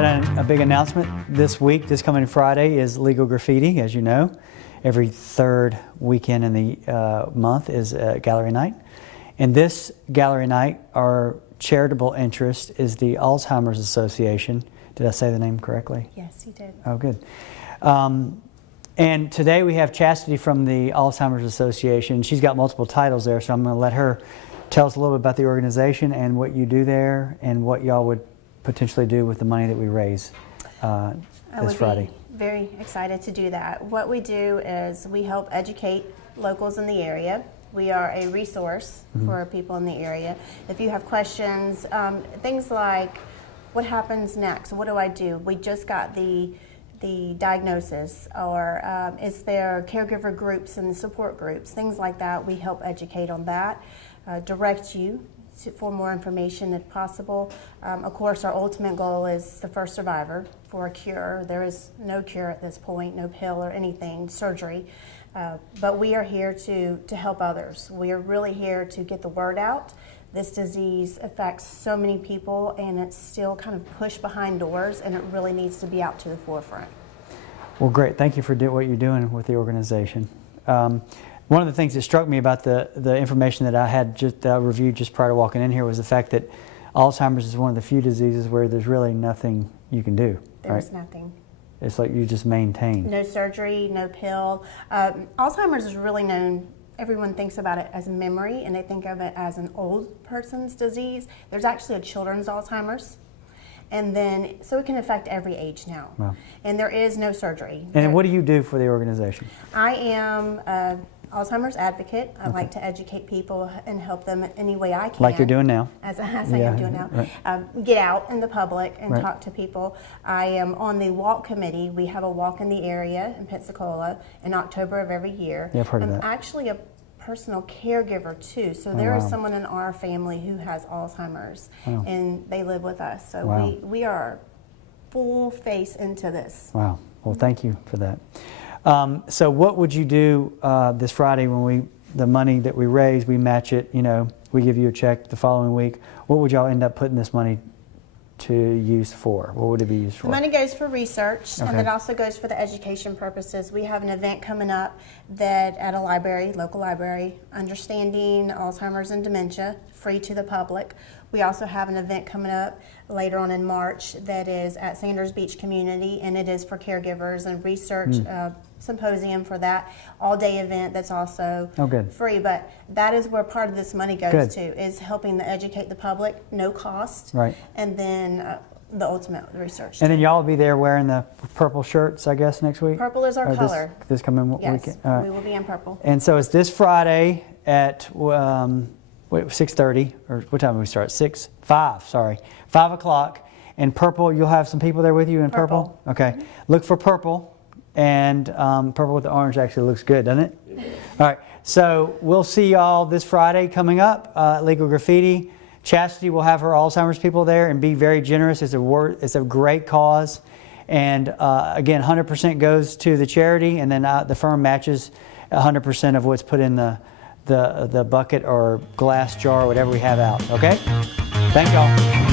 got a big announcement this week. This coming Friday is Legal Graffiti, as you know. Every third weekend in the month is gallery night. And this gallery night, our charitable interest is the Alzheimer's Association. Did I say the name correctly? Yes, you did. Oh, good. And today we have Chasity from the Alzheimer's Association. She's got multiple titles there, so I'm going to let her tell us a little bit about the organization and what you do there and what y'all would potentially do with the money that we raise this Friday. Very excited to do that. What we do is we help educate locals in the area. We are a resource for people in the area. If you have questions, things like what happens next, what do I do? We just got the diagnosis, or is there caregiver groups and support groups, things like that. We help educate on that, direct you for more information if possible. Of course, our ultimate goal is the first survivor for a cure. There is no cure at this point, no pill or anything, surgery. But we are here to help others. We are really here to get the word out. This disease affects so many people, and it's still kind of pushed behind doors, and it really needs to be out to the forefront. Well, great. Thank you for what you're doing with the organization. One of the things that struck me about the information that I had just reviewed just prior to walking in here was the fact that Alzheimer's is one of the few diseases where there's really nothing you can do. There's nothing. It's like you just maintain. No surgery, no pill. Alzheimer's is really known, everyone thinks about it as memory, and they think of it as an old person's disease. There's actually a children's Alzheimer's. And then, so it can affect every age now. Wow. And there is no surgery. And what do you do for the organization? I am an Alzheimer's advocate. I like to educate people and help them any way I can. Like you're doing now. As I am doing now. Right. Get out in the public and talk to people. I am on the walk committee. We have a walk in the area in Pensacola in October of every year. Yeah, I've heard of that. I'm actually a personal caregiver too, so there is someone in our family who has Alzheimer's, and they live with us, so we are full face into this. Wow. Well, thank you for that. So what would you do this Friday when the money that we raise, we match it, we give you a check the following week? What would y'all end up putting this money to use for? What would it be used for? The money goes for research, and it also goes for the education purposes. We have an event coming up that at a library, local library, Understanding Alzheimer's and Dementia, free to the public. We also have an event coming up later on in March that is at Sanders Beach Community, and it is for caregivers and research symposium for that all-day event that's also free. But that is where part of this money goes to, is helping to educate the public, no cost, and then the ultimate research. And then y'all will be there wearing the purple shirts, I guess, next week? Purple is our color. This coming weekend? Yes, we will be in purple. And so it's this Friday at 6:30, or what time do we start? 5 o'clock. And purple, you'll have some people there with you in purple? Okay. Look for purple, and purple with the orange actually looks good, doesn't it? All right. So we'll see y'all this Friday coming up, Legal Graffiti. Chasity will have her Alzheimer's people there and be very generous. It's a great cause. And again, 100% goes to the charity, and then the firm matches 100% of what's put in the bucket or glass jar or whatever we have out. Okay? Thank y'all.